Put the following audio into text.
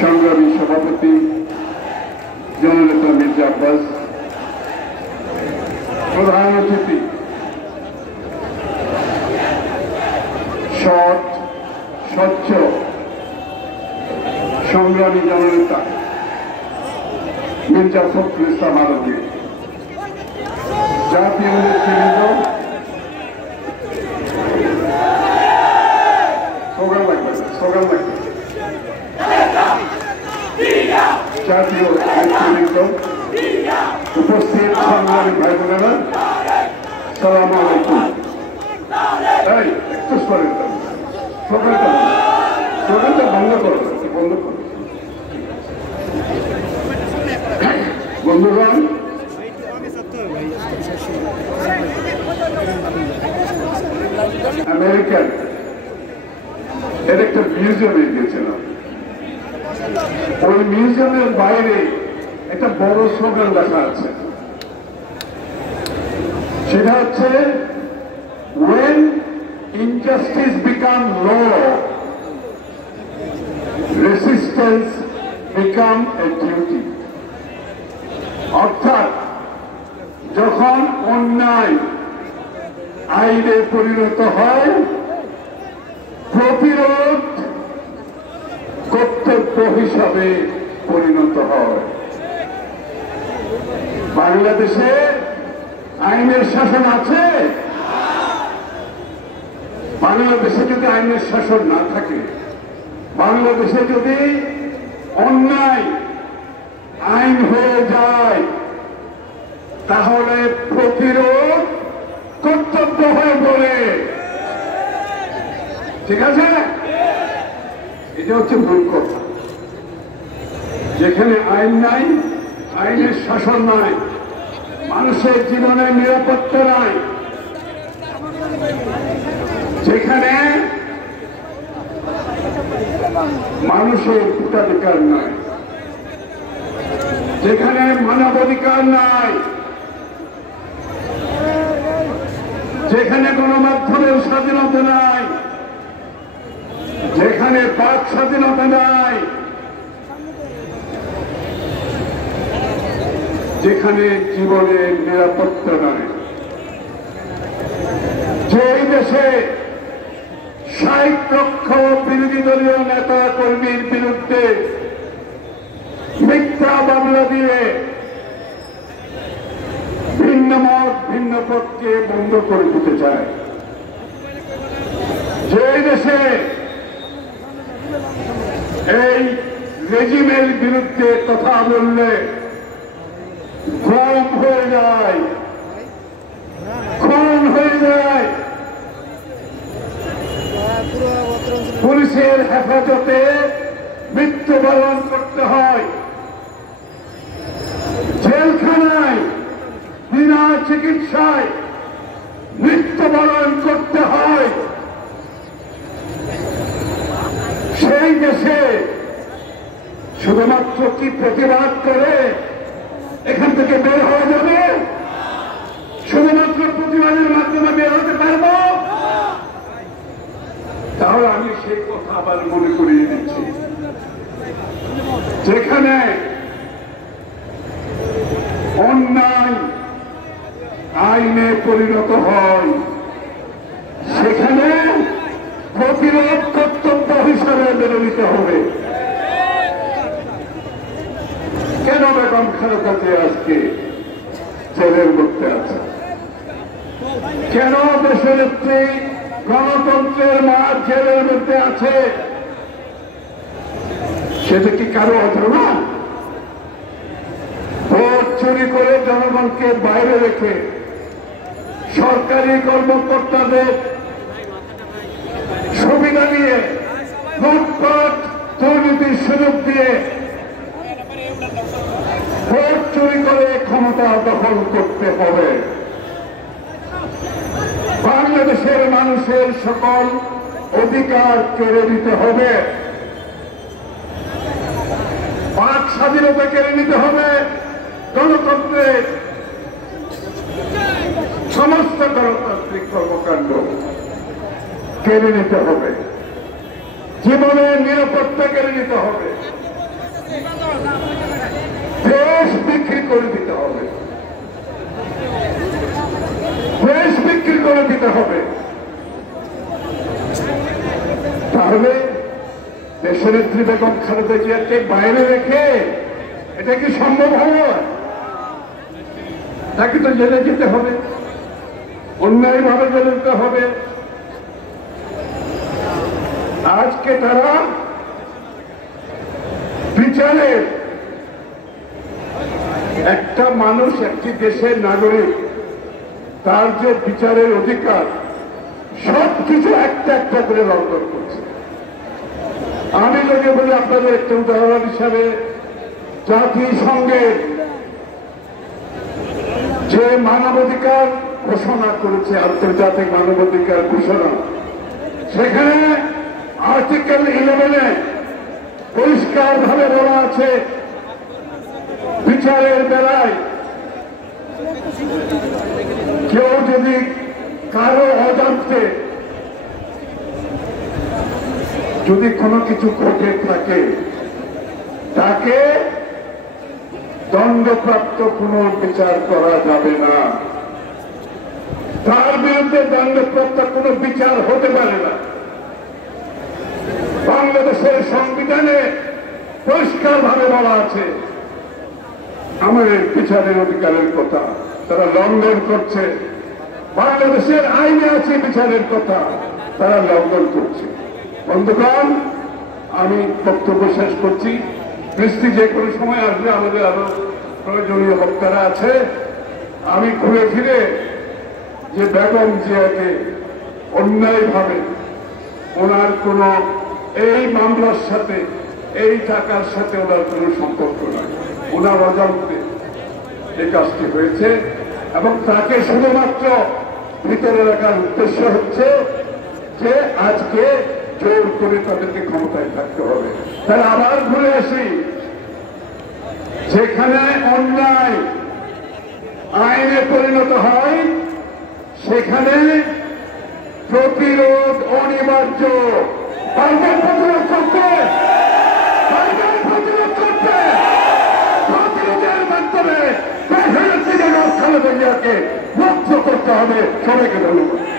সংগ্রামী সভাপতি জননেতা মির্জা আব্বাস, প্রধান অতিথি সৎ স্বচ্ছ সংগ্রামী জননেতা মির্জা ফখরুল ইসলাম আলমগীর, জাতীয় নেতৃবৃন্দ, জাতীয় নেতৃবৃন্দ, উপস্থিত সংগ্রামী ভাই বোনেরা, সালাম আলাইকুম। একটু স্লোগানটা বন্ধ করো। বন্ধুগণ, আমেরিকান এর একটা মিউজিয়ামে গিয়েছিলাম। ওই মিউজিয়ামের বাইরে একটা বড় স্লোগান লেখা আছে, সেটা হচ্ছে when injustice become law, resistance become a duty। অর্থাৎ যখন অন্যায় আইনে পরিণত হয়, প্রতিরোধ কর্তব্য হিসাবে পরিণত হয়। বাংলাদেশে আইনের শাসন আছে? বাংলাদেশে যদি আইনের শাসন না থাকে, বাংলাদেশে যদি অন্যায় আইন হয়ে যায়, তাহলে প্রতিরোধ কর্তব্য হয়ে পড়ে। ঠিক আছে? এটা হচ্ছে মূল কথা। যেখানে আইন নাই, আইনের শাসন নাই, মানুষের জীবনের নিরাপত্তা নাই, যেখানে মানুষের ভোটাধিকার নাই, যেখানে মানবাধিকার নাই, যেখানে গণমাধ্যমের স্বাধীনতা নাই, যেখানে বাক স্বাধীনতা নাই, যেখানে জীবনের নিরাপত্তা নাই, যেই দেশে ৬০ লক্ষ বিরোধী দলীয় নেতা কর্মীর বিরুদ্ধে মিথ্যা মামলা দিয়ে ভিন্ন মত ভিন্ন পক্ষে বন্ধ করে দিতে চায়, যে দেশে এই রেজিমের বিরুদ্ধে কথা বললে গুম হয়ে যায়, খুন হয়ে যায়, পুলিশের হেফাজতে মৃত্যুবরণ করতে হয়, জেলখানায় বিনা চিকিৎসায় মৃত্যুবরণ করতে হয়, সেই দেশে শুধুমাত্র কি প্রতিবাদ করে এখান থেকে বের হয়ে যাবে? শুধুমাত্র প্রতিবাদের মাধ্যমে বের হতে পারব? তাহলে আমি সেই কথা আবার মনে করিয়ে দিচ্ছি, যেখানে অন্যায় আইনে পরিণত হয়, সেখানে প্রতিরোধ কর্তব্য হিসাবে মেনে নিতে হবে। কেন বেগম খালেদা জিয়া আজকে জেলের মধ্যে আছে? কেন দেশনেত্রী গণতন্ত্রের মা জেলের মধ্যে আছে? সেটা কি কারো অজানা? ভোট চুরি করে জনগণকে বাইরে রেখে সরকারি কর্মকর্তাদের সুবিধা নিয়ে লুটপাট দুর্নীতির সুযোগ দিয়ে ভোট চুরি করে ক্ষমতা দখল করতে হবে। বাংলাদেশের মানুষের সকল অধিকার কেড়ে নিতে হবে, বাক স্বাধীনতা কেড়ে নিতে হবে, গণতন্ত্রের সমস্ত গণতান্ত্রিক কর্মকাণ্ড কেড়ে নিতে হবে, জীবনের নিরাপত্তা কেড়ে নিতে হবে, দেশ বিক্রি করে দিতে হবে, দেশ বিক্রি করে দিতে হবে। তাহলে দেশনেত্রী বেগম খালেদা জিয়াকে বাইরে রেখে এটা কি সম্ভব হবে? তাকে তো জেলে যেতে হবে, অন্যায়ভাবে জেলে যেতে হবে। আজকে তারা বিচারের, একটা মানুষ একটি দেশের নাগরিক, তার যে বিচারের অধিকার সবকিছু একটা একটা করে লঙ্ঘন করছে। আমি যদি বলি আপনাদের একটা উদাহরণ হিসাবে, জাতিসংঘের যে মানবাধিকার ঘোষণা করেছে, আন্তর্জাতিক মানবাধিকার ঘোষণা, সেখানে আর্টিকেল 11-এ পরিষ্কার ভাবে বলা আছে বিচারের বেলায় কেউ যদি কারো অজান্তে যদি কোনো কিছু ঘটে থাকে তাকে দণ্ডপ্রাপ্ত কোনো বিচার করা যাবে না, তার বিরুদ্ধে দণ্ডপ্রাপ্ত কোনো বিচার হতে পারে না। বাংলাদেশের সংবিধানে পরিষ্কার ভাবে বলা আছে আমাদের বিচারের অধিকারের কথা, তারা লঙ্ঘন করছে। বাংলাদেশের আইনে আছে বিচারের কথা, তারা লঙ্ঘন করছে। বন্ধুগণ, আমি বক্তব্য শেষ করছি। বৃষ্টি যে কোনো সময় আসবে, আমাদের আরো প্রয়োজনীয় বক্তারা আছে। আমি ঘুরে ফিরে যে বেগম জিয়াকে অন্যায়ভাবে ওনার কোন এই মামলার সাথে, এই টাকার সাথে ওনার কোন সম্পর্ক নয়, ওনার অজান্তে এই কাজটি হয়েছে এবং তাকে শুধুমাত্র ভিতরে রাখার উদ্দেশ্য হচ্ছে যে আজকে জোর করে তাদেরকে ক্ষমতায় থাকতে হবে। তাহলে আবার ঘুরে আসি, যেখানে অন্যায় আইনে পরিণত হয় সেখানে প্রতিরোধ অনিবার্য। পারবেন প্রতিরোধ করতে, পারবেন প্রতিরোধ করতে, প্রতিরোধের মাধ্যমে খালেদা জিয়াকে মুক্ত করতে হবে। সবাইকে ধন্যবাদ।